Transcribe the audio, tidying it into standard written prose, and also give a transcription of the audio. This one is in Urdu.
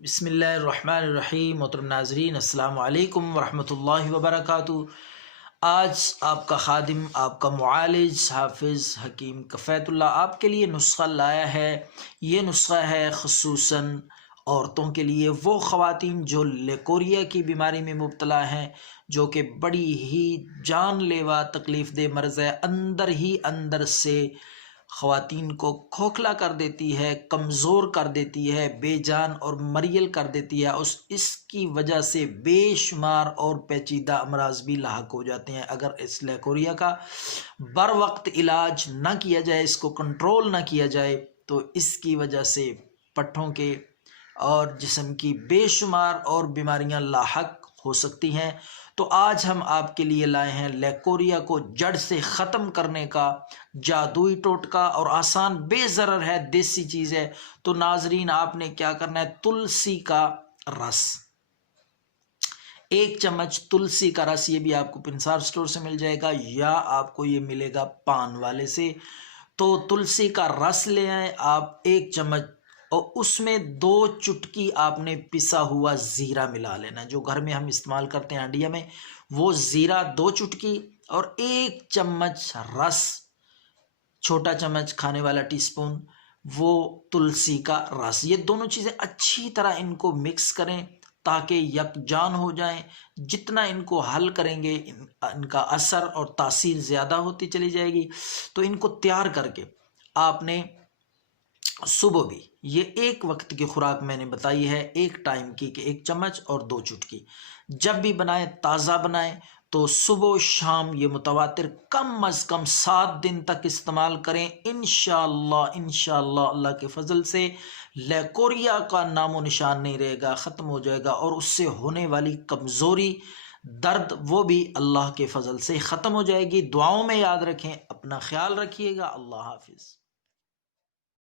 بسم اللہ الرحمن الرحیم۔ محترم ناظرین، السلام علیکم ورحمۃ اللہ وبرکاتہ۔ آج آپ کا خادم، آپ کا معالج حافظ حکیم کفیت اللہ آپ کے لیے نسخہ لایا ہے۔ یہ نسخہ ہے خصوصاً عورتوں کے لیے، وہ خواتین جو لیکوریا کی بیماری میں مبتلا ہیں، جو کہ بڑی ہی جان لیوا تکلیف دہ مرض ہے، اندر ہی اندر سے خواتین کو کھوکھلا کر دیتی ہے، کمزور کر دیتی ہے، بے جان اور مریل کر دیتی ہے۔ اس کی وجہ سے بے شمار اور پیچیدہ امراض بھی لاحق ہو جاتے ہیں۔ اگر اس لیکوریا کا بر وقت علاج نہ کیا جائے، اس کو کنٹرول نہ کیا جائے، تو اس کی وجہ سے پٹھوں کے اور جسم کی بے شمار اور بیماریاں لاحق ہو سکتی ہیں۔ تو آج ہم آپ کے لیے لائے ہیں لیکوریا کو جڑ سے ختم کرنے کا جادوئی ٹوٹکا، اور آسان، بے ضرر ہے، دیسی چیز ہے۔ تو ناظرین، آپ نے کیا کرنا ہے، تلسی کا رس، 1 چمچ تلسی کا رس، یہ بھی آپ کو پنسار سٹور سے مل جائے گا یا آپ کو یہ ملے گا پان والے سے۔ تو تلسی کا رس لے آئیں آپ 1 چمچ، اور اس میں 2 چٹکی آپ نے پسا ہوا زیرہ ملا لینا، جو گھر میں ہم استعمال کرتے ہیں ہانڈیا میں، وہ زیرہ 2 چٹکی، اور 1 چمچ رس، چھوٹا چمچ کھانے والا ٹی سپون، وہ تلسی کا رس۔ یہ دونوں چیزیں اچھی طرح ان کو مکس کریں تاکہ یکجان ہو جائیں۔ جتنا ان کو حل کریں گے، ان کا اثر اور تاثیر زیادہ ہوتی چلی جائے گی۔ تو ان کو تیار کر کے آپ نے صبح بھی، یہ 1 وقت کی خوراک میں نے بتائی ہے، 1 ٹائم کی، کہ 1 چمچ اور 2 چٹکی، جب بھی بنائیں تازہ بنائیں، تو صبح و شام یہ متواتر کم از کم 7 دن تک استعمال کریں۔ انشاءاللہ اللہ کے فضل سے لیکوریا کا نام و نشان نہیں رہے گا، ختم ہو جائے گا، اور اس سے ہونے والی کمزوری، درد، وہ بھی اللہ کے فضل سے ختم ہو جائے گی۔ دعاؤں میں یاد رکھیں، اپنا خیال رکھیے گا۔ اللہ حافظ۔